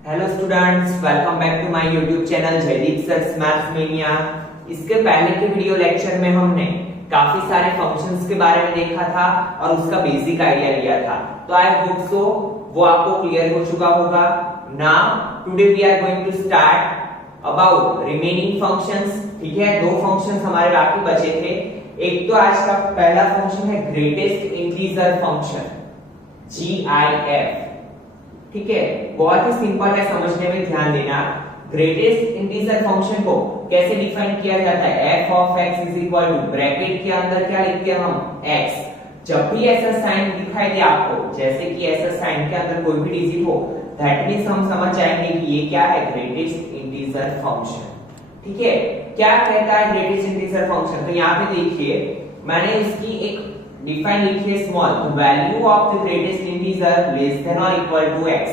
Hello students, welcome back to my YouTube channel Jaydeep sir maths mania. इसके पहले के video lecture में हमने काफी सारे फंक्शंस के बारे में देखा था और उसका बेसिक आइडिया लिया था। तो आई होप सो वो आपको क्लियर हो चुका होगा। Now today we are going to start about remaining functions. ठीक है, दो फंक्शंस हमारे बाकी बचे थे। एक तो आज का पहला फंक्शन है ग्रेटेस्ट इंटीजर फंक्शन GIF। ठीक है, बहुत ही सिंपल है, समझने में ध्यान देना। ग्रेटेस्ट इंटीजर फंक्शन को कैसे डिफाइन किया जाता है? f of x is equal to bracket के अंदर क्या लिखते हैं हम? x। जब भी ऐसा साइन दिखाई दे आपको, जैसे कि ऐसा साइन के अंदर कोई भी डिजिट हो, दैट मींस हम समझ जाएंगे कि ये क्या है? Greatest integer function. ठीक है, क्या कहता है ग्रेटेस्ट इंटीजर फंक्शन? तो यहाँ पे देखिए, मैंने इसकी एक डिफाइन लिखी है small. The value of the greatest integer less than और equal to x,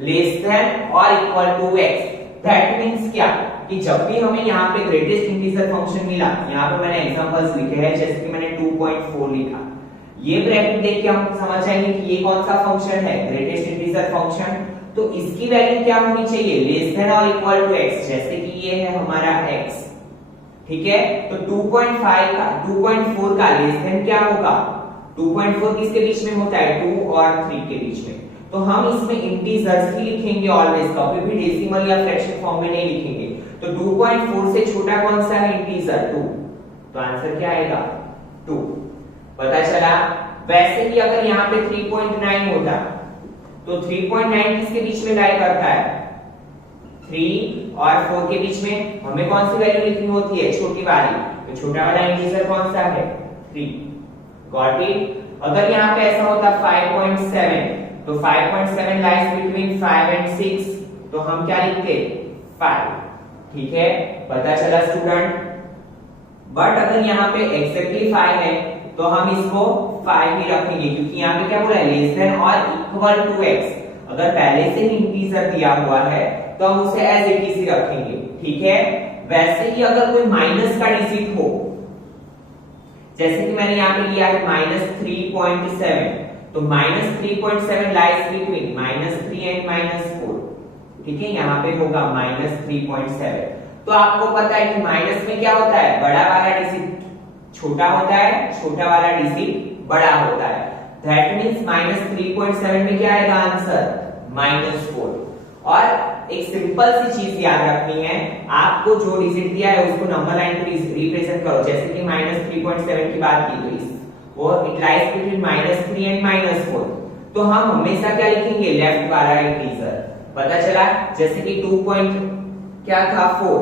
less than और equal to x। That means क्या कि जब भी हमें यहाँ पे ग्रेटेस्ट इंटीजर फंक्शन मिला, यहाँ पे मैंने एग्जांपल्स लिखे हैं, जैसे कि मैंने 2.4 लिखा, ये ब्रैकेट देख के हम समझ जाएंगे कि ये कौन सा फंक्शन है? Greatest integer function. तो इसकी वैल्यू क्या होनी चाहिए? लेस देन और इक्वल टू x, जैसे कि ये है हमारा x। ठीक है, तो 2.4 का लेस देन क्या होगा? 2.4 किसके बीच में होता है? 2 और 3 के बीच में। तो हम इसमें इंटीजर्स ही लिखेंगे ऑलवेज, कभी भी डेसिमल या फ्रैक्शन फॉर्म में नहीं लिखेंगे। तो 2.4 से छोटा कौन सा है इंटीजर? 2। तो आंसर क्या आएगा? 2। पता चला। वैसे ही अगर यहाँ पे 3.9 होता तो 3.9 किसके बीच में लाई करता है? 3 और 4 के बीच में। हमें कौन सी वैल्यू लिखनी होती है? छोटी वाली। तो छोटा वाला इंटीजर कौन सा है? 3। Got it? अगर यहाँ पे ऐसा होता 5.7, तो 5.7 लाइज बिटवीन 5 एंड 6, तो हम क्या लिखते? 5। ठीक है, पता चला स्टूडेंट। बट अगर यहाँ पे एग्जैक्टली 5 है तो हम इसको 5 ही रखेंगे, क्योंकि यहाँ पे क्या बोला है? लेस देन और इक्वल टू x। अगर पहले से ही इंटीजर दिया हुआ है तो हम उसे एज इट इज रखेंगे। ठीक है, वैसे ही अगर कोई माइनस का डिजिट हो, जैसे कि मैंने यहाँ पे लिया है -3.7, तो -3.7 लाइज बिटवीन -3 एंड -4। ठीक है, यहाँ पे होगा -3.7। तो आपको पता है कि माइनस में क्या होता है? बड़ा वाला डिजिट छोटा होता है, छोटा वाला डिजिट बड़ा होता है। दैट मींस -3.7 में क्या आएगा आंसर? -4। और एक सिंपल सी चीज याद रखनी है, आपको जो डिजिट दिया है उसको नंबर लाइन पे रिप्रेजेंट करो। जैसे कि -3.7 की बात की, तो वो इट लाइज बिटवीन -3 एंड -4। तो हम हमेशा क्या लिखेंगे? लेफ्ट वाला इंटीजर। पता चला? जैसे कि 2 क्या था? 4,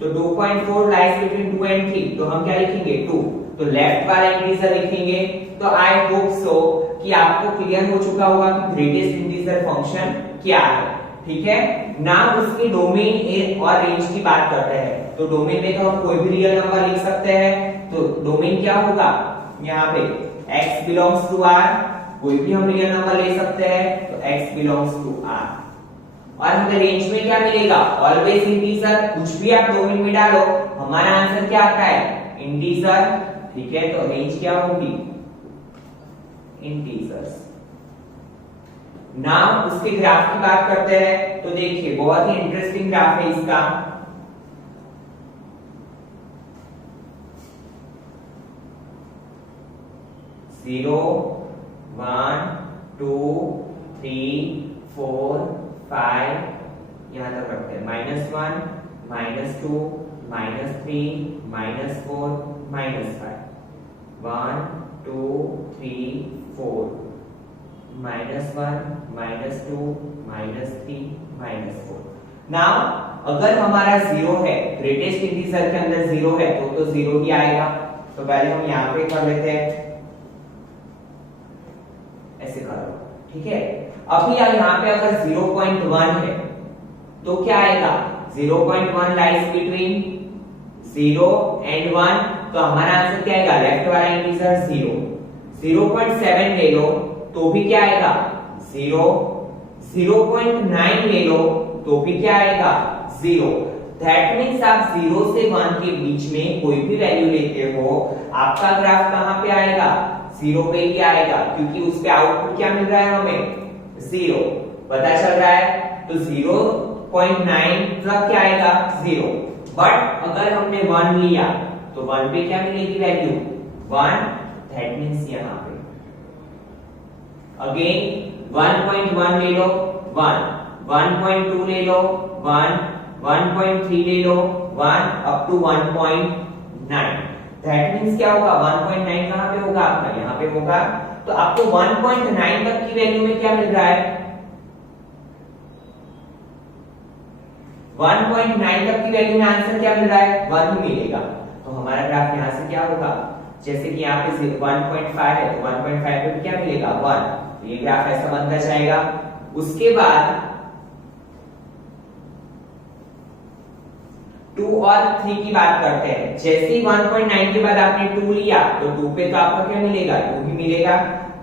तो 2.4 लाइज बिटवीन 2 एंड 3, तो हम क्या लिखेंगे? 2। तो लेफ्ट वाला इंटीजर लिखेंगे। तो आई होप सो कि आपको क्लियर हो चुका होगा कि ग्रेटेस्ट इंटीजर फंक्शन क्या है। ठीक है, नाउ उसकी डोमेन और रेंज की बात करते हैं। तो डोमेन में तो हम कोई भी रियल नंबर लिख सकते हैं। तो डोमेन क्या होगा? यहाँ पे x बिलोंग्स टू r, कोई भी हम रियल नंबर ले सकते हैं, तो x बिलोंग्स टू r। और हमें रेंज में क्या मिलेगा? Always integer. कुछ भी आप डोमेन में डालो, हमारा आंसर क्या आता है? इंटीजर। ठीक है, तो रेंज क्या होगी? इंटीजर्स। नाउ उसके ग्राफ की बात करते हैं। तो देखिए, बहुत ही इंटरेस्टिंग ग्राफ है इसका। जीरो, 1, 2, 3, 4, 5, यहां तक रखते हैं। -1, -2, -3, -4, -5, 1, 2, 3, 4, -1, -2, -3, -4। नाउ अगर हमारा 0 है, ग्रेटेस्ट इंटीजर के अंदर 0 है, तो 0 ही आएगा। तो पहले हम यहाँ पे कर लेते हैं, ऐसे करो। ठीक है, अभी यहाँ पे अगर 0.1 है तो क्या आएगा? 0.1 लाइज बिटवीन 0 एंड 1, तो हमारा आंसर क्या आएगा? लेफ्ट वाला इंटीजर 0। 0.7 ले लो तो भी क्या आएगा? 0। 0.9 ले लो तो भी क्या आएगा? 0। दैट मींस आप 0 से 1 के बीच में कोई भी वैल्यू लेते हो, आपका ग्राफ कहां पे आएगा? 0 पे ही आएगा, क्योंकि उस पे आउटपुट क्या मिल रहा है हमें? 0। पता चल रहा है? तो 0.9 का क्या आएगा 0। बट अगर हमने 1 लिया तो 1 पे क्या मिलेगी वैल्यू 1, दैट मींस यहां पे अगेन 1.1 ले लो 1, 1.2 ले लो 1, 1.3 ले लो 1 अप टू 1.9। दैट मींस क्या होगा 1.9 कहां पे होगा आपका यहां पे होगा। तो आपको 1.9 तक की वैल्यू में क्या मिल रहा है 1.9 तक की वैल्यू में आंसर क्या मिल रहा है 1 ही मिलेगा। तो हमारा ग्राफ यहां से क्या होगा जैसे कि यहाँ पे 1.5 है तो 1.5 पे क्या मिलेगा 1। तो ये ग्राफ ऐसा बनता जाएगा। उसके बाद 2 और 3 की बात करते हैं। जैसे ही 1.9 के बाद आपने 2 लिया तो 2 पे तो आपका क्या मिलेगा 2 ही मिलेगा।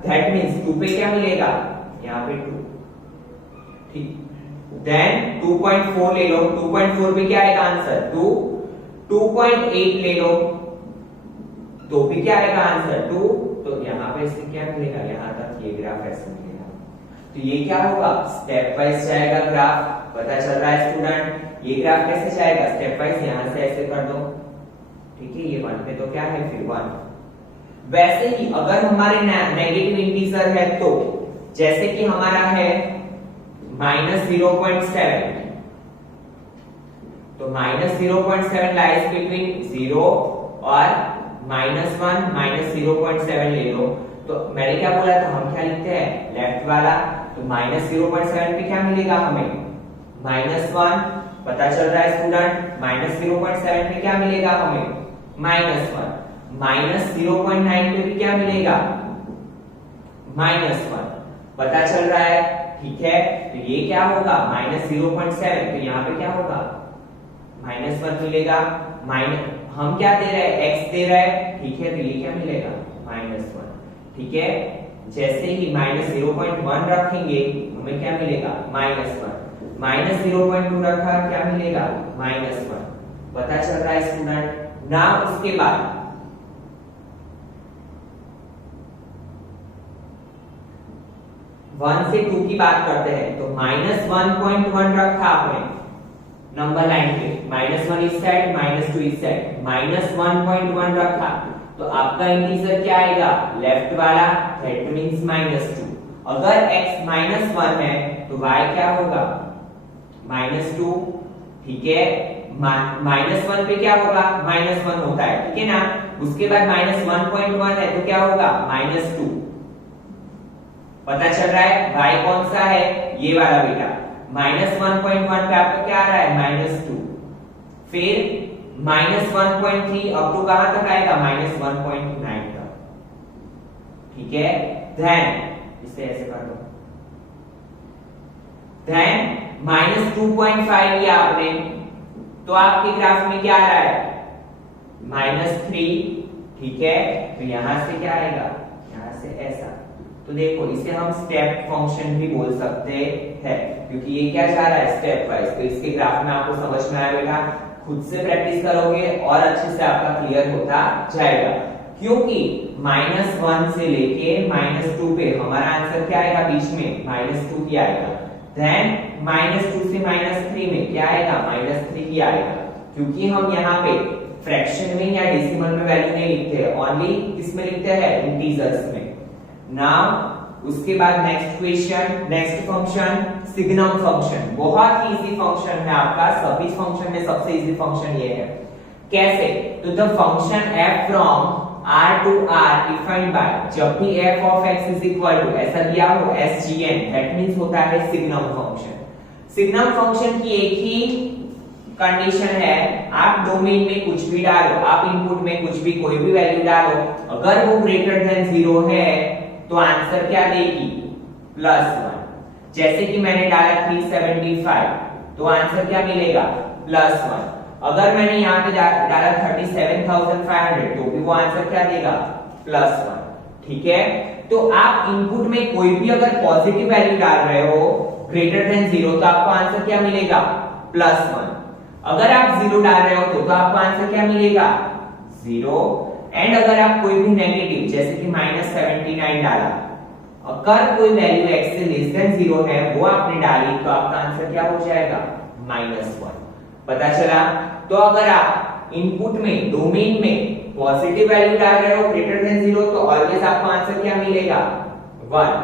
दैट मींस 2 पे क्या मिलेगा यहाँ पे 2, ठीक। देन 2.4 ले लो, 2.4 पे क्या आएगा आंसर 2, 2.8 ले लो तो भी क्या आएगा आंसर 2। तो यहाँ पे इससे क्या मिलेगा यहाँ तक ये ग्राफ ऐसे मिलेगा। तो ये क्या होगा स्टेप वाइज जाएगा ग्राफ। पता चल रहा है स्टूडेंट ये ग्राफ कैसे जाएगा स्टेप वाइज। यहां से ऐसे कर दो, ठीक है। ये 1 पे तो क्या है फिर 1। वैसे ही अगर हमारे नेगेटिव इंटीजर है तो जैसे कि हमारा है -0.7 तो -0.7 लाइज बिटवीन 0 और -1 -0.7 ले लो। तो मैंने क्या बोला था हम क्या लिखते हैं लेफ्ट वाला। तो -0.7 पे क्या मिलेगा हमें -1। पता चल रहा है स्टूडेंट -0.7 पे क्या मिलेगा हमें -1। -0.9 पे भी क्या मिलेगा -1। पता चल रहा है ठीक है। तो ये क्या होगा -0.7 तो यहाँ पे क्या होगा -1 मिलेगा। हम क्या दे रहे हैं x दे रहे हैं, ठीक है। तो ये क्या मिलेगा -1, ठीक है। जैसे ही -0.1 रखेंगे हमें क्या मिलेगा -1, -0.2 रखा क्या मिलेगा -1। पता चल रहा है स्टूडेंट ना। उसके बाद वन से 2 की बात करते हैं। तो -1.1 रखा आपने नंबर लाइन पे, -1 इस साइड -2 इस साइड, -1.1 रखा तो आपका इंटीजर क्या आएगा लेफ्ट वाला, दैट मींस -2। अगर x -1 है तो y क्या होगा -2, ठीक है। -1 पे क्या होगा -1 होता है, ठीक है ना। उसके बाद -1.1 है तो क्या होगा -2। पता चल रहा है y कौन सा है ये वाला बेटा। -1.1 पे आपका क्या आ रहा है -2। फिर -1.3 अप टू कहां तक आएगा -1.9 तक, ठीक है। देन इसे ऐसे कर दो। देन -2.5 लिया आपने तो आपके ग्राफ में क्या आ रहा है -3, ठीक है। तो यहां से क्या आएगा यहां से ऐसा। तो देखो इसे हम स्टेप फंक्शन भी बोल सकते हैं क्योंकि ये क्या जा रहा है स्टेप वाइज। तो इसके ग्राफ में आपको समझ में आया बेटा, खुद से प्रैक्टिस करोगे और अच्छे से आपका क्लियर होता जाएगा। क्योंकि -1 से लेके -2 पे हमारा आंसर क्या आएगा बीच में -2 ही आएगा। देन -2 से -3 में क्या आएगा -3 ही आएगा। क्योंकि हम यहाँ पे फ्रैक्शन में या डेसिमल में वैल्यू नहीं लिखते, ओनली किसमें लिखते हैं इंटीजर्स में। नाउ उसके बाद next question, next function signum function. बहुत ही इजी फंक्शन है आपका, सभी फंक्शन में सबसे इजी फंक्शन ये है। कैसे? तो the function f from r to r defined by, जब भी f of x is equal to ऐसा दिया हो sgn, दैट मींस होता है सिग्नम फंक्शन। सिग्नम फंक्शन की एक ही कंडीशन है, आप डोमेन में कुछ भी डालो, आप इनपुट में कुछ भी कोई भी वैल्यू डालो, अगर वो ग्रेटर देन 0 है तो आंसर क्या देगी +1। जैसे कि मैंने डाला 375 तो आंसर क्या मिलेगा +1। अगर मैंने यहाँ पे डाला 37,500 तो भी वो आंसर क्या देगा +1, ठीक है। तो आप इनपुट में कोई भी अगर पॉजिटिव वैल्यू डाल रहे हो ग्रेटर देन 0 तो आपको आंसर क्या मिलेगा +1। अगर आप 0 डाल रहे हो तो आपको आंसर क्या मिलेगा 0। एंड अगर आप कोई भी नेगेटिव जैसे कि -79 डाला, अगर कोई वैल्यू x से लेस देन 0 है वो आपने डाली तो आपका आंसर क्या हो जाएगा -1। पता चला। तो अगर आप इनपुट में डोमेन में पॉजिटिव वैल्यू डाल रहे हो ग्रेटर देन 0 तो ऑलवेज आपको आंसर क्या मिलेगा 1।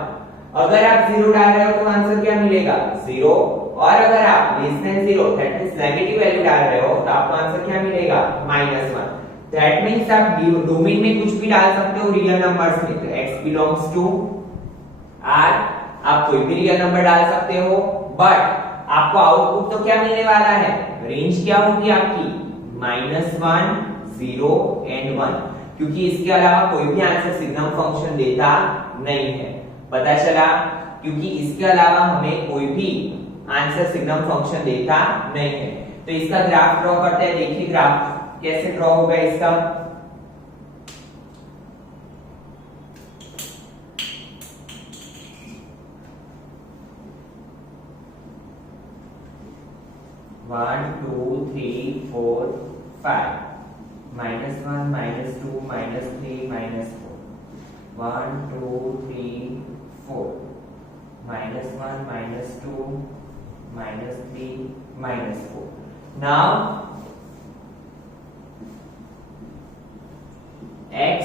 अगर आप 0 डाल रहे हो तो आंसर क्या मिलेगा 0। और अगर आप less than 0 that means negative value डाल रहे हो तो आपको आंसर क्या मिलेगा -1। दैट मींस आप डोमेन में कुछ भी डाल सकते हो रियल नंबर्स में। तो x बिलोंग्स टू r, आप कोई भी रियल नंबर डाल सकते हो, बट आपको आउटपुट तो क्या मिलने वाला है, रेंज क्या होगी आपकी -1 0 एंड 1, क्योंकि इसके अलावा कोई भी आंसर सिग्नम फंक्शन देता नहीं है। पता चला। क्योंकि इसके अलावा हमें कोई भी आंसर सिग्नम फंक्शन देता नहीं है। तो इसका ग्राफ ड्रॉ करते हैं। देखिए ग्राफ कैसे ड्रॉ होगा इसका। One two three four five, -1 -2 -3 -4, 1 2 3 4, -1 -2 -3 -4। Now x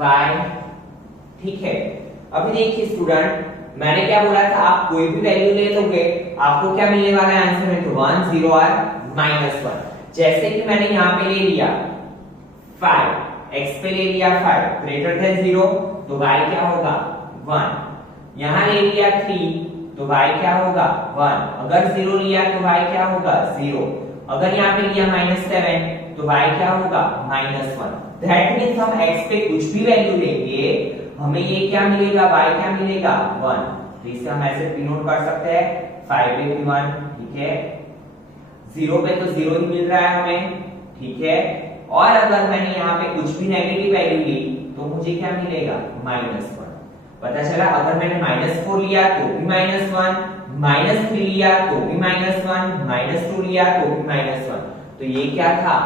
y, ठीक है। अभी देखिए स्टूडेंट, मैंने क्या बोला था, आप कोई भी वैल्यू ले लोगे आपको क्या मिलने वाला है आंसर में, तो 1 0 और -1। जैसे कि मैंने यहाँ पे ले लिया 5, x पे ले लिया 5 ग्रेटर देन 0 तो y क्या होगा 1। यहाँ ले लिया 3 तो y क्या होगा 1। अगर 0 लिया तो y क्या होगा 0। अगर यहाँ पे लिया -7 तो y क्या होगा -1। दैट मींस हम x पे कुछ भी वैल्यू लेंगे हमें ये क्या मिलेगा, y क्या मिलेगा 1। तो इसका हम ऐसे डिनोट कर सकते हैं 5 पे भी 1, ठीक है। 0 पे तो 0 ही मिल रहा है हमें, ठीक है। और अगर मैंने यहाँ पे कुछ भी नेगेटिव वैल्यू ली तो मुझे क्या मिलेगा -1। पता चला। अगर मैंने -4 लिया तो भी -1, -3 लिया तो भी -1, -2 लिया तो भी -1। तो ये क्या था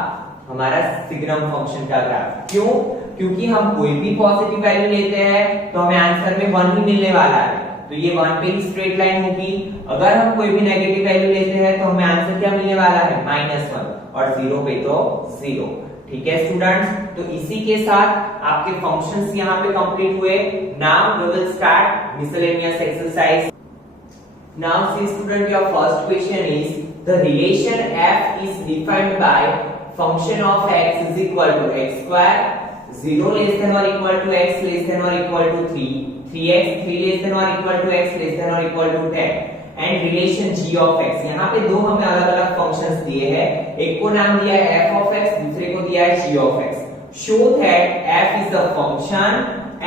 हमारा सिग्नम फंक्शन का ग्राफ। क्यों? क्योंकि हम कोई भी पॉजिटिव वैल्यू लेते हैं तो हमें आंसर में 1 ही मिलने वाला है, तो ये 1 पे ही स्ट्रेट लाइन होगी। अगर हम कोई भी नेगेटिव वैल्यू लेते हैं तो हमें आंसर क्या मिलने वाला है -1, और 0 पे तो 0। ठीक है स्टूडेंट्स, तो इसी के साथ आपके फंक्शंस यहाँ पे कंप्लीट हुए। Now we will start miscellaneous exercise. Now see student, your first question is the relation f is defined by function of x is equal to x square, 0 less than or equal to x less than or equal to 3, 3x 3 less than or equal to x less than or equal to 10, and relation g of x। यहाँ पे दो हमें अलग अलग functions दिए हैं, एक को नाम दिया है f of x, दूसरे को दिया है g of x। Show that f is a function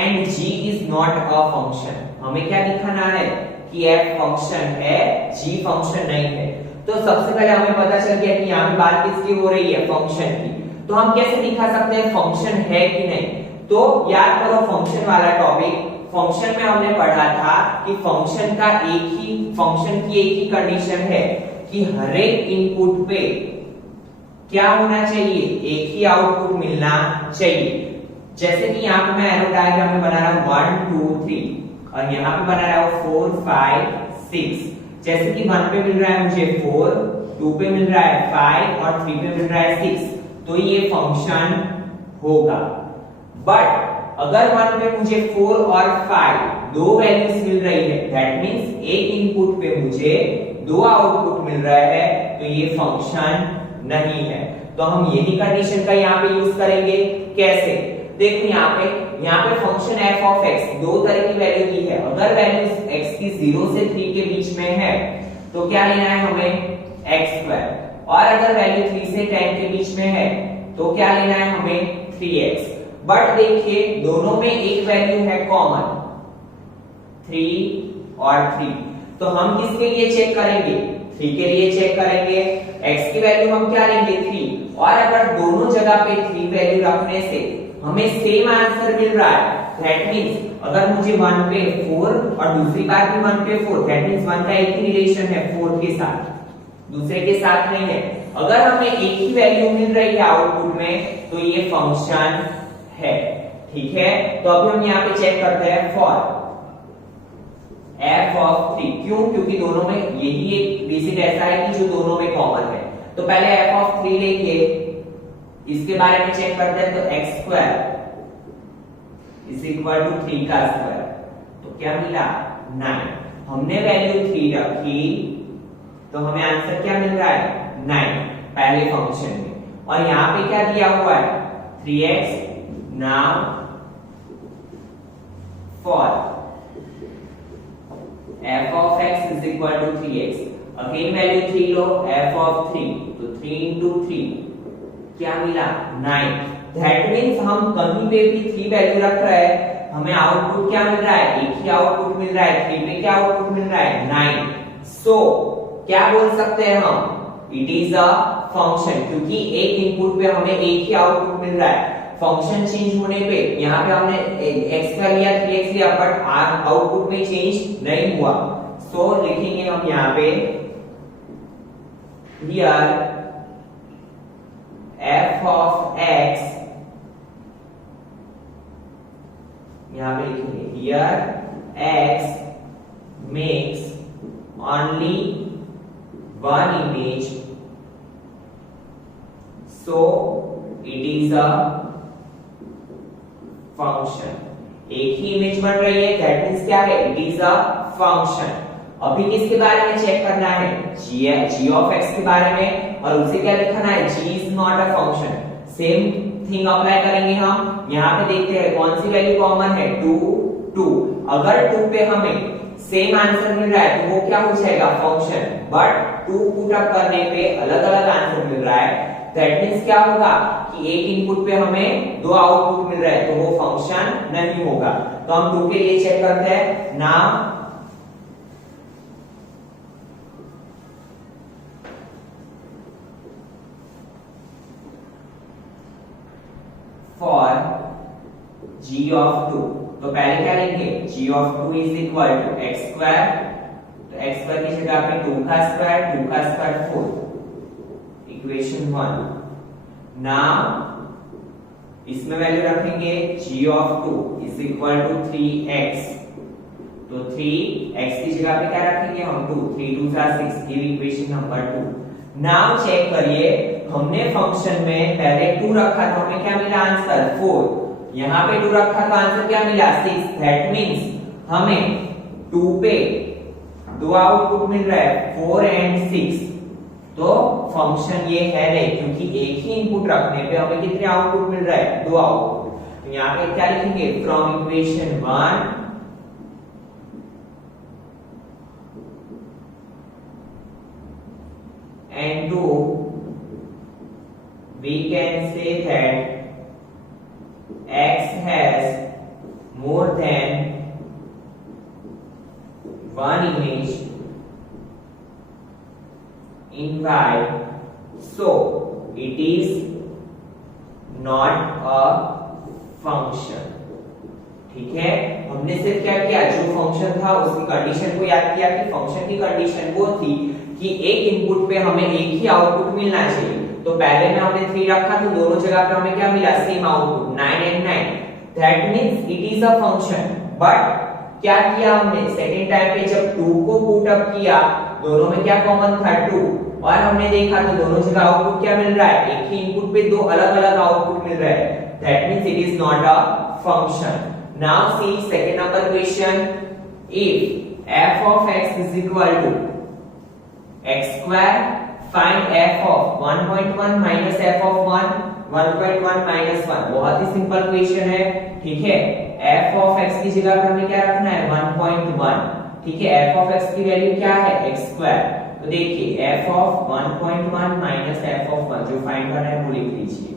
and g is not a function। हमें क्या दिखाना है कि f फंक्शन है, g फंक्शन नहीं है। तो सबसे पहले हमें पता चल गया कि यहाँ पे बात किसकी हो रही है, फंक्शन की। तो हम कैसे दिखा सकते हैं फंक्शन है कि नहीं। तो याद करो फंक्शन वाला टॉपिक, फंक्शन में हमने पढ़ा था कि फंक्शन की एक ही कंडीशन है कि हर एक इनपुट पे क्या होना चाहिए, एक ही आउटपुट मिलना चाहिए। जैसे कि यहाँ पे मैं एरो डायग्राम में बना रहा हूँ 1 2 3 और यहाँ पे बना रहा हूँ 4 5 6। जैसे कि 1 पे मिल रहा है मुझे 4, 2 पे मिल रहा है 5 और 3 पे मिल रहा है 6, तो ये फंक्शन होगा। बट अगर 1 पे मुझे 4 और 5 दो वैल्यूज मिल रही है, दैट मींस एक इनपुट पे मुझे दो आउटपुट मिल रहा है, तो ये फंक्शन नहीं है। तो हम यही कंडीशन का यहाँ पे यूज करेंगे। कैसे? देखो यहाँ पे फंक्शन f of x दो तरह की वैल्यू दी है। अगर वैल्यू x की 0 से 3 के बीच में है तो क्या लेना है हमें x स्क्वायर, और अगर वैल्यू 3 से 10 के बीच में है तो क्या लेना है हमें 3x। बट देखिए दोनों में एक वैल्यू है कॉमन 3 और 3, तो हम किसके लिए चेक करेंगे, 3 के लिए चेक करेंगे। x की वैल्यू हम क्या लेंगे 3, और अगर दोनों जगह पे 3 वैल्यू रखने से हमें सेम आंसर मिल रहा है, दैट मींस अगर मुझे 1 पे 4 और दूसरी बार भी 1 पे 4, दैट मींस 1 का एक ही रिलेशन है 4 के साथ, दूसरे के साथ नहीं है। अगर हमें एक ही वैल्यू मिल रही है आउटपुट में तो ये फंक्शन है। ठीक है, तो अभी हम यहाँ पे चेक करते हैं फॉर f ऑफ 3। क्यों? क्योंकि दोनों में यही एक बेसिक ऐसा है कि जो दोनों में कॉमन है। तो पहले f ऑफ 3 लेके इसके बारे में चेक करते हैं। तो x square is equal to 3 का स्क्वायर, तो क्या मिला 9। हमने वैल्यू 3 रखी तो हमें आंसर क्या मिल रहा है 9 पहले फंक्शन में। और यहाँ पे क्या दिया हुआ है 3x। Now for f of x is equal to 3x, again value 3 low, f of 3 तो 3 into 3 क्या मिला 9। दैट मींस हम कहीं पे भी 3 वैल्यू रख रहे हैं, हमें आउटपुट क्या मिल रहा है, एक ही आउटपुट मिल रहा है। 3 पे क्या आउटपुट मिल रहा है 9। सो क्या बोल सकते हैं हम, इट इज अ फंक्शन, क्योंकि एक इनपुट पे हमें एक ही आउटपुट मिल रहा है। फंक्शन चेंज होने पे यहाँ पे हमने x का लिया 3x लिया, बट आउटपुट में चेंज नहीं हुआ। सो लिखेंगे हम यहाँ पे here f of x, यहाँ पे लिखेंगे here x makes only one image, so it is a function. एक ही इमेज बन रही है, दैट मींस क्या है, इट इज अ फंक्शन। अभी किसके बारे में चेक करना है, g ऑफ x के बारे में, और उसे क्या लिखना है, g is not a function. Same thing apply करेंगे हम। यहाँ पे देखते हैं कौन सी वैल्यू कॉमन है 2। अगर 2 पे हमें सेम आंसर मिल रहा है तो वो क्या हो जाएगा फंक्शन, बट 2 पुट अप करने पे अलग अलग आंसर मिल रहा है। दैट मींस क्या होगा कि एक इनपुट पे हमें 2 आउटपुट मिल रहा है, तो वो फंक्शन नहीं होगा। तो हम 2 के लिए चेक करते हैं ना। फॉर g ऑफ 2, तो पहले क्या लेंगे, g of 2 is equal to x square, तो x स्क्वायर की जगह पे 2 का स्क्वायर 4, इक्वेशन 1। नाउ इसमें वैल्यू रखेंगे g of 2 is equal to 3x, तो 3x की जगह पे क्या रखेंगे हम 2, 3 2 6, give equation number 2। Now check करिए, हमने फंक्शन में पहले 2 रखा तो हमें क्या मिला आंसर 4, यहाँ पे 2 रखा तो आंसर क्या मिला 6। दैट मींस हमें 2 पे 2 आउटपुट मिल रहा है 4 एंड 6, तो फंक्शन ये है नहीं, क्योंकि एक ही इनपुट रखने पे हमें कितने आउटपुट मिल रहा है 2 आउटपुट। तो यहाँ पे क्या लिखेंगे, from equation 1 and 2 we can say that x has more than one image in y, so it is not a function। ठीक है, हमने सिर्फ क्या किया, जो फंक्शन था उसकी कंडीशन को याद किया कि फंक्शन की कंडीशन वो थी कि एक इनपुट पे हमें एक ही आउटपुट मिलना चाहिए। तो पहले में हमने 3 रखा तो दोनों जगह पे हमें क्या मिला, same output 9 and 9। That means it is a function. But क्या किया हमने, सेकंड टाइम पे जब 2 को पुट अप किया, दोनों में क्या कॉमन था 2, और हमने देखा तो दोनों जगह आउटपुट क्या मिल रहा है, एक ही इनपुट पे 2 अलग अलग आउटपुट मिल रहा है। That means it is not a function. Now see second number question, if f of x is equal to x square, find f of 1.1 minus f of 1, 1.1 minus 1। बहुत ही सिंपल क्वेश्चन है, ठीक है। f of x की जगह पर हमें क्या रखना है 1.1, ठीक है। f of x की वैल्यू क्या है x स्क्वायर, तो देखिए f of 1.1 minus f of 1 जो फाइंड करना है वो लिख लीजिए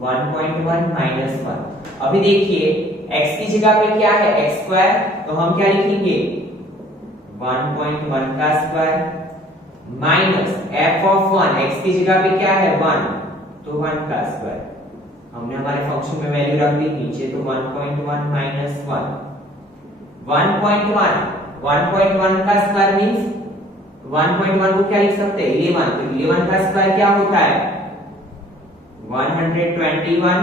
1.1 minus 1। अभी देखिए x की जगह पे क्या है x स्क्वायर, तो हम क्या लिखेंगे 1.1 का square minus f of 1, x की जगह पे क्या है 1, तो 1 का स्क्वायर। हमने हमारे फंक्शन में वैल्यू रख दी नीचे, तो 1.1 माइनस 1, 1.1 का स्क्वायर मींस 1.1 को क्या लिख सकते हैं 11, तो 11 का स्क्वायर क्या होता है 121,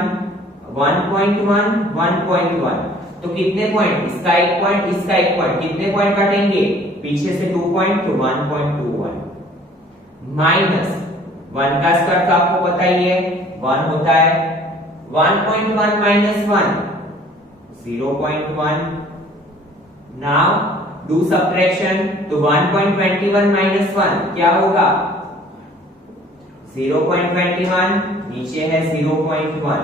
1.1 1.1, तो कितने पॉइंट, इसका एक पॉइंट, इसका एक पॉइंट, कितने पॉइंट कटेंगे, पीछे से 2 पॉइंट तो 1.21 माइनस 1 का स्क्वायर तो आपको पता ही है 1 होता है, 1.1 माइनस 1 0.1। नाउ डू सब्ट्रैक्शन, तो 1.21 माइनस 1 क्या होगा 0.21, नीचे है 0.1।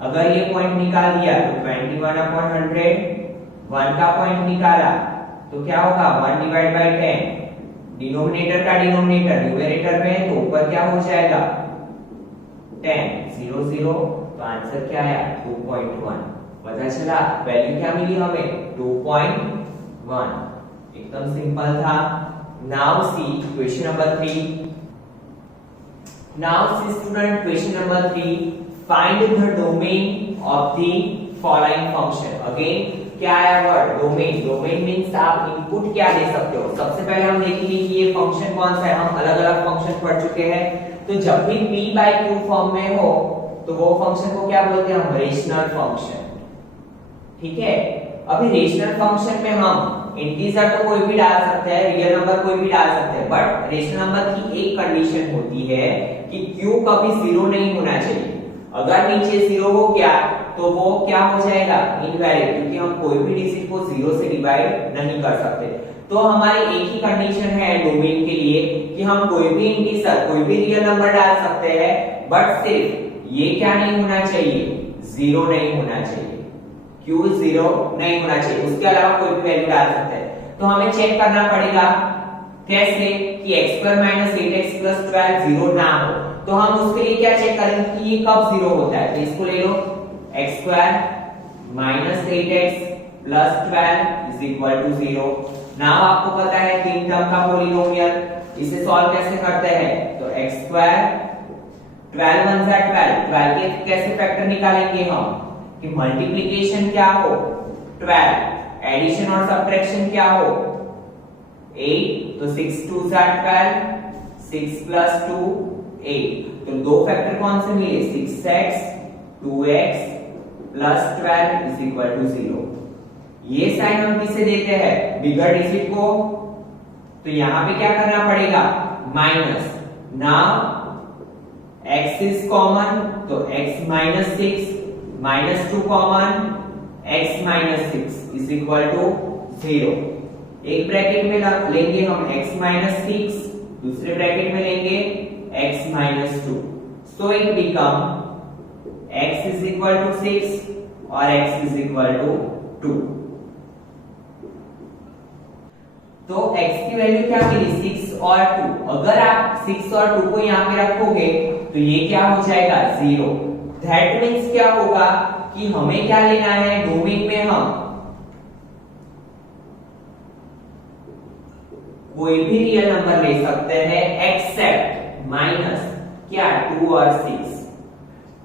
अगर ये पॉइंट निकाल दिया तो 21/100, 1 का पॉइंट निकाला तो क्या होगा 1 डिवाइड बाई 10, डिनोमिनेटर का डिनोमिनेटर न्यूमरेटर में है तो ऊपर क्या हो जाएगा 10, 0 0, तो आंसर क्या आया 2.1। पता चला वैल्यू क्या मिली हमें 2.1, एकदम सिंपल था। Now see question number 3। Now see student question number 3, find the domain of the following function. Again क्या है वर्ड डोमेन, डोमेन मींस आप इनपुट क्या दे सकते हो। सबसे पहले हम देखेंगे कि ये फंक्शन कौन सा है, हम अलग-अलग फंक्शन पढ़ चुके हैं। तो जब भी p/q फॉर्म में हो तो वो फंक्शन को क्या बोलते हैं हम रेशनल फंक्शन, ठीक है। अभी रेशनल फंक्शन में हम इंटीजर तो कोई भी डाल सकते हैं, रियल नंबर कोई भी डाल सकते हैं, बट रेशनल नंबर की एक कंडीशन होती है कि q कभी 0 नहीं होना चाहिए। अगर नीचे 0 हो गया तो वो क्या हो जाएगा इनवैलिड, क्योंकि हम कोई भी डिजिट को 0 से डिवाइड नहीं कर सकते। तो हमारी एक ही कंडीशन है डोमेन के लिए कि हम कोई भी इंटीजर कोई भी रियल नंबर डाल सकते हैं, बट सिर्फ ये क्या नहीं होना चाहिए 0 नहीं होना चाहिए, q 0 नहीं होना चाहिए, उसके अलावा कोई भी वैल्यू डाल सकते हैं। तो हमें चेक करना पड़ेगा कैसे कि x² - 8x + 12 0 ना हो। तो हम उसके लिए क्या चेक करेंगे कि ये कब 0 होता है। तो इसको ले लो x² - 8x + 12 = 0। नाउ आपको पता है 3 टर्म का पॉलिनोमियल, इसे सॉल्व कैसे करते हैं। तो x² 12 1 जा 12 के कैसे फैक्टर निकालेंगे हम कि मल्टीप्लिकेशन क्या हो 12, एडिशन और सब्ट्रैक्शन क्या हो 8, तो 6 2 जा 12, 6 + 2 8। तो दो फैक्टर कौन से मिले 6x 2x + 12 = 0। ये साइन हम किसे देते हैं बिगर डिजिट को, तो यहां पे क्या करना पड़ेगा minus. Now x is common तो x - 6 -2 कॉमन x - 6 = 0। एक ब्रैकेट में लेंगे हम x - 6, दूसरे ब्रैकेट में लेंगे x - 2, so it become x = 6 और x = 2। तो x की वैल्यू क्या मिली 6 और 2। अगर आप 6 और 2 को यहाँ पे रखोगे तो ये क्या हो जाएगा 0। दैट मीन्स क्या होगा कि हमें क्या लेना है डोमेन में हम कोई भी रियल नंबर ले सकते हैं एक्सेप्ट माइनस क्या 2 और 6।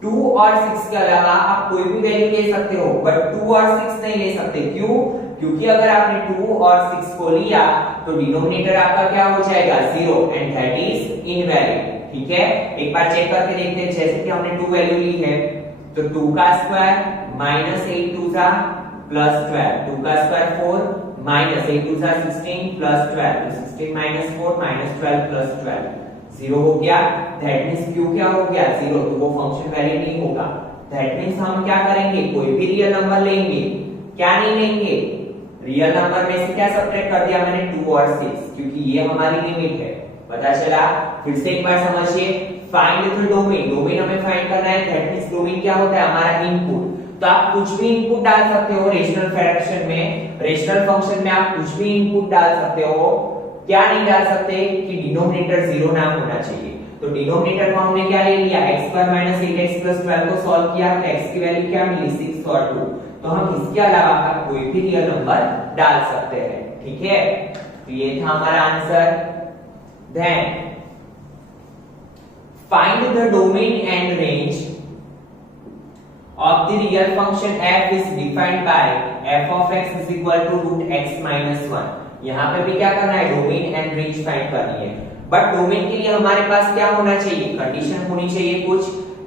2 और 6 के अलावा आप कोई भी वैल्यू ले सकते हो, बट 2 और 6 नहीं ले सकते। क्यों? क्योंकि अगर आपने 2 और 6 को लिया तो डिनोमिनेटर आपका क्या हो जाएगा 0 एंड दैट इज इनवैलिड। ठीक है, एक बार चेक करके देखते हैं। जैसे कि हमने 2 वैल्यू ली है तो 2 का स्क्वायर -8 2 + 12, 2 का स्क्वायर 4 -8 2 16 + 12, तो 16 - 4 -12 + 12 0 हो गया। दैट मींस q क्या हो गया 0, तो वो फंक्शन वैलिड नहीं होगा। दैट मींस हम क्या करेंगे कोई भी रियल नंबर लेंगे, क्या नहीं लेंगे रियल नंबर में से क्या सब्ट्रैक्ट कर दिया मैंने 2 और 6, क्योंकि ये हमारी लिमिट है। पता चला? फिर से एक बार समझिए, फाइंड द डोमेन। डोमेन हमें फाइंड करना है। दैट मींस डोमेन क्या होता है हमारा इनपुट। तो आप कुछ भी इनपुट डाल सकते हो रेशनल फ्रैक्शन में, रेशनल फंक्शन में आप कुछ भी इनपुट डाल सकते हो। क्या नहीं डाल सकते कि डिनोमिनेटर 0 ना होना चाहिए। तो डिनोमिनेटर को हमने क्या ले लिया x² - 8x + 12 को सॉल्व किया तो x की वैल्यू क्या मिली 6 और 2। तो हम इसके अलावा का कोई भी रियल नंबर डाल सकते हैं। ठीक है, तो ये था हमारा answer. Then find the domain and range of the real function f is defined by f of x is equal to √x - 1। यहाँ पे भी क्या करना है डोमेन एंड रेंज फाइंड करनी है। बट डोमेन के लिए हमारे पास क्या होना चाहिए कंडीशन होनी चाहिए कुछ।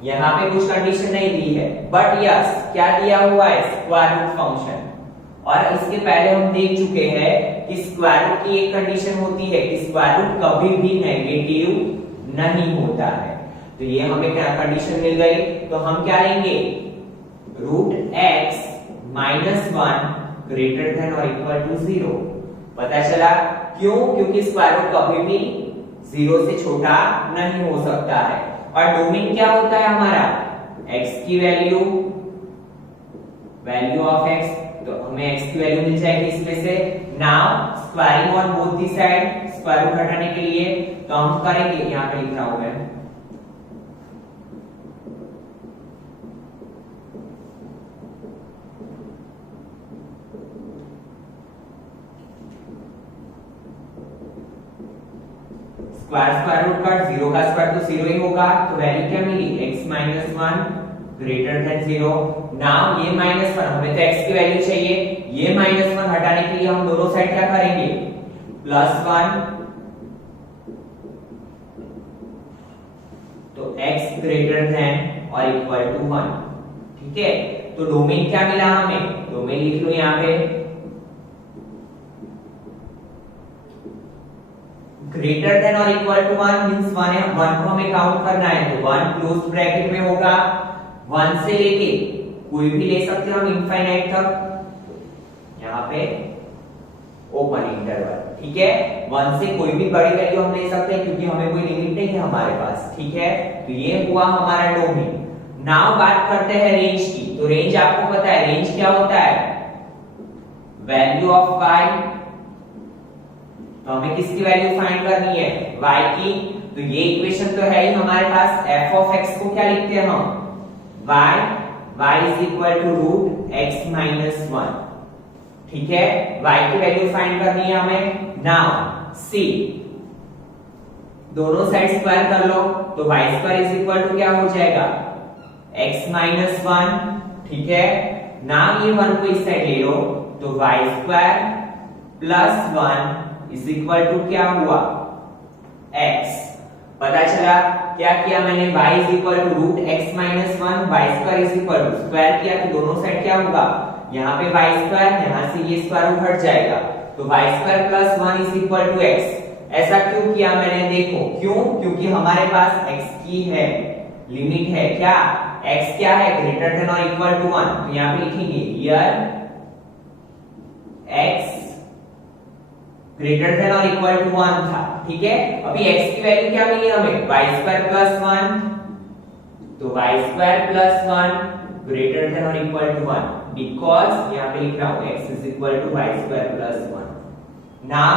यहाँ पे कुछ कंडीशन नहीं दी है, बट यस क्या दिया हुआ है स्क्वायर रूट फंक्शन। और इसके पहले हम देख चुके हैं कि स्क्वायर रूट की एक कंडीशन होती है कि स्क्वायर रूट कभी भी नेगेटिव नहीं होता है। तो ये हमें क्या कंडीशन मिल गई, तो हम क्या लेंगे, root x minus 1 greater than और इक्वल टू 0। पता चला क्यों, क्योंकि स्क्वायर रूट कभी भी 0 से छोटा नहीं हो सकता है। और डोमेन क्या होता है हमारा, x की वैल्यू ऑफ x, तो हमें x की वैल्यू मिल जाएगी इसमें से। Now squaring on both the side, square root हटाने के लिए तो हम करेंगे, यहां पे लिख रहा हूं मैं, स्क्वायर रूट का 0 का स्क्वायर तो 0 ही होगा, तो वैल्यू क्या मिली, x minus 1 greater then 0। Now ये माइनस 1, हमें तो x की वैल्यू चाहिए, ये माइनस 1 हटाने के लिए हम दोनों साइड क्या करेंगे, प्लस 1, तो x ग्रेटर देन और इक्वल टू 1। ठीक है, तो डोमेन क्या मिला हमें, डोमेन लिख लो यहां पे, ग्रेटर देन और इक्वल टू 1 मींस 1 को हमें काउंट करना है, तो 1 क्लोज ब्रैकेट में होगा, 1 से लेके कोई भी ले सकते हैं हम इनफाइनाइट तक, यहाँ पे ओपन इंटरवल। ठीक है, 1 से कोई भी बड़ी वैल्यू हम ले सकते हैं क्योंकि हमें कोई लिमिट नहीं है हमारे पास। ठीक है, तो ये हुआ हमारा डोमेन। नाउ बात करते हैं रेंज की। तो रेंज आपको पता है, रेंज क्या होता है, वैल्यू ऑफ y, तो हमें किसकी वैल्यू फाइंड करनी है, y की। तो ये इक्वेशन तो है ही हमारे पास, f ऑफ x को क्या लिखते हैं हम, y is equal to root x minus 1। ठीक है, y की वैल्यू फाइंड करनी है हमें। नाउ सी, दोनों साइड स्क्वायर कर लो, तो y square is equal to क्या हो जाएगा, x माइनस 1। ठीक है, नाउ ये 1 को इस साइड ले लो, तो y square plus 1 is equal to क्या हुआ, x। पता चला क्या किया मैंने, y is equal to root x minus 1, y square is equal to square किया, तो दोनों साइड क्या होगा, यहाँ पे y स्क्वायर, यहाँ से ये स्क्वायर रूट हट जाएगा, तो y square plus 1 is equal to x। ऐसा क्यों किया मैंने, देखो क्यों, क्योंकि हमारे पास x की है लिमिट है, क्या x क्या है, ग्रेटर देन और इक्वल टू 1। तो यहाँ पे लिखेंगे हियर x ग्रेटर देन और इक्वल टू 1 था। ठीक है, अभी x की वैल्यू क्या मिली हमें, y स्क्वायर प्लस 1, तो y square plus 1 greater than और इक्वल टू 1, बिकॉज यहाँ पे लिख रहा हूं x is equal to y square plus 1। Now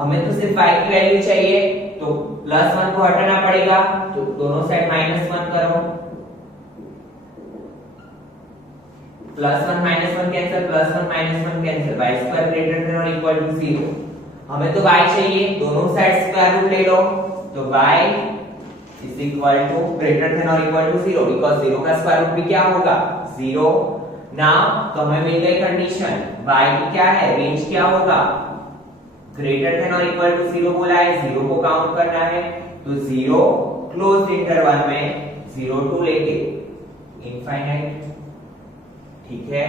हमें तो सिर्फ y की वैल्यू चाहिए, तो प्लस 1 को हटाना पड़ेगा, तो दोनों साइड माइनस 1 करो, plus 1 minus 1 cancel, plus 1 minus 1 cancel, y square greater than और इक्वल टू 0। हमें तो y चाहिए, दोनों साइड स्क्वायर रूट ले लो, तो y is equal to greater than और इक्वल टू 0, बिकॉज़ 0 का स्क्वायर रूट भी क्या होगा, 0। नाउ तो हमें मिल गई कंडीशन, y की क्या है, रेंज क्या होगा, ग्रेटर देन और इक्वल टू 0 बोला है, 0 को काउंट करना है, तो 0 क्लोज्ड इंटरवल में 0 टू लेके इनफाइनाइट। ठीक है,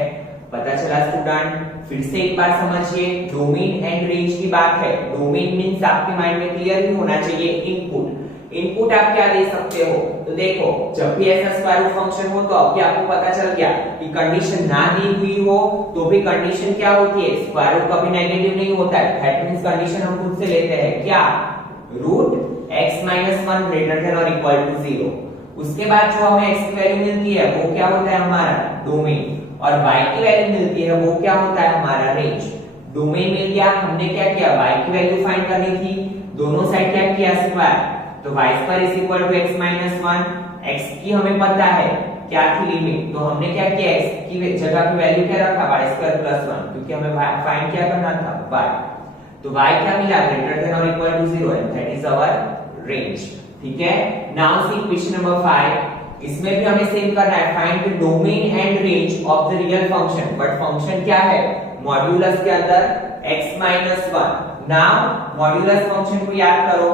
पता चला स्टूडेंट। फिर से एक बार समझिए, डोमेन एंड रेंज की बात है। डोमेन मींस आपके माइंड में क्लियर भी होना चाहिए, इनपुट। इनपुट आप क्या दे सकते हो, तो देखो जब भी ऐसा स्क्वायर रूट फंक्शन हो तो अब क्या आपको पता चल गया कि कंडीशन ना दी हुई हो तो भी कंडीशन क्या होती है, स्क्वायर रूट कभी नेगेटिव नहीं होता है। दैट मींस कंडीशन हम खुद से लेते हैं, क्या, root x minus 1 greater than और इक्वल टू 0। उसके बाद जो हमें x की वैल्यू मिलती है वो क्या होता है हमारा डोमेन, और y की वैल्यू मिलती है वो क्या होता है हमारा रेंज। डोमेन मिल गया, हमने क्या किया, y की वैल्यू फाइंड करनी थी, दोनों साइड क्या किया, स्क्वायर, तो y square is equal to x minus 1। x की हमें पता है क्या थी लिमिट, तो हमने क्या किया, x की जगह पे वैल्यू क्या रखा, y स्क्वायर प्लस 1, क्योंकि हमें फाइंड क्या करना था, y। तो y क्या मिला, ग्रेटर देन और equal to 0, and that is our range. ठीक है, नाउ सी क्वेश्चन नंबर 5। इसमें भी हमें सेम करना है, find the domain and range of the real function, but function क्या है, मॉड्यूलस के अंदर x minus 1। Now modulus function को याद करो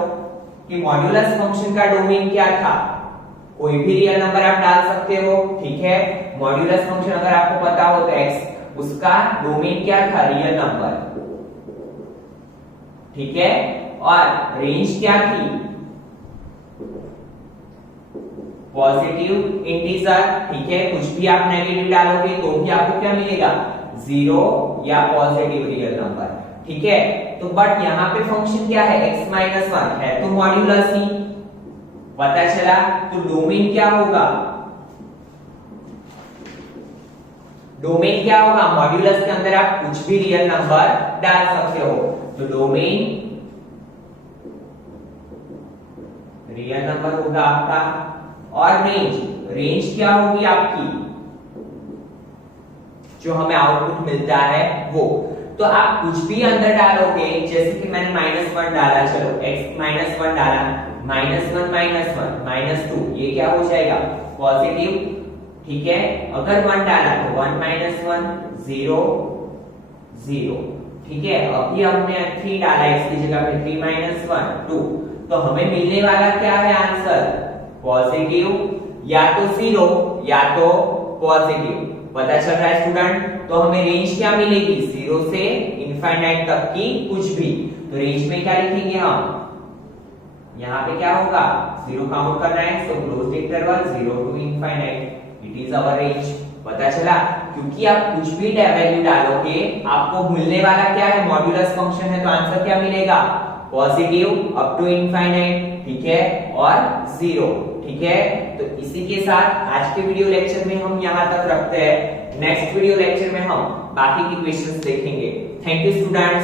कि मॉड्यूलस फंक्शन का डोमेन क्या था, कोई भी रियल नंबर आप डाल सकते हो। ठीक है, मॉड्यूलस फंक्शन अगर आपको पता हो तो x उसका डोमेन क्या था, रियल नंबर, ठीक है। और रेंज क्या थी, पॉजिटिव इंटीजर, ठीक है। कुछ भी आप नेगेटिव डालोगे तो भी आपको क्या मिलेगा, 0 या पॉजिटिव रियल नंबर, ठीक है। तो बट यहाँ पे फंक्शन क्या है, x माइनस 1 है तो मॉड्यूलस ही, पता चला। तो डोमेन क्या होगा, डोमेन क्या होगा, मॉड्यूलस के अंदर आप कुछ भी रियल नंबर डाल सकते हो। तो डोमेन रियल नंबर होगा आपका। और रेंज, रेंज क्या होगी आपकी, जो हमें आउटपुट मिलता है वो। तो आप कुछ भी अंदर डालोगे, जैसे कि मैंने -1 डाला, चलो x -1 डाला, -1 -2, ये क्या हो जाएगा, पॉजिटिव, ठीक है। अगर 1 डाला तो 1 -1 0 0, ठीक है। अभी हमने 3 डाला, इसकी जगह पे 3 -1 2, तो हमें मिलने वाला क्या है आंसर, पॉजिटिव, या तो 0 या तो पॉजिटिव, पता चल रहा है स्टूडेंट। तो हमें रेंज क्या मिलेगी, 0 से इनफाइनाइट तक की कुछ भी। तो रेंज में क्या लिखेंगे हम, यहाँ पे क्या होगा, 0 काउंट करना है, so closed interval 0 to infinite, it is our range, पता चला। क्योंकि आप कुछ भी वैल्यू डालोगे आपको मिलने वाला क्या है, मॉड्यूलस फंक्शन है, तो आंसर क्या मिलेगा, पॉजिटिव अप टू इनफाइनाइट, ठीक है, और 0, ठीक है। तो इसी के साथ आज के वीडियो लेक्चर में हम यहाँ तक रखते हैं। नेक्स्ट वीडियो लेक्चर में हम बाकी की क्वेश्चंस देखेंगे। Thank you students.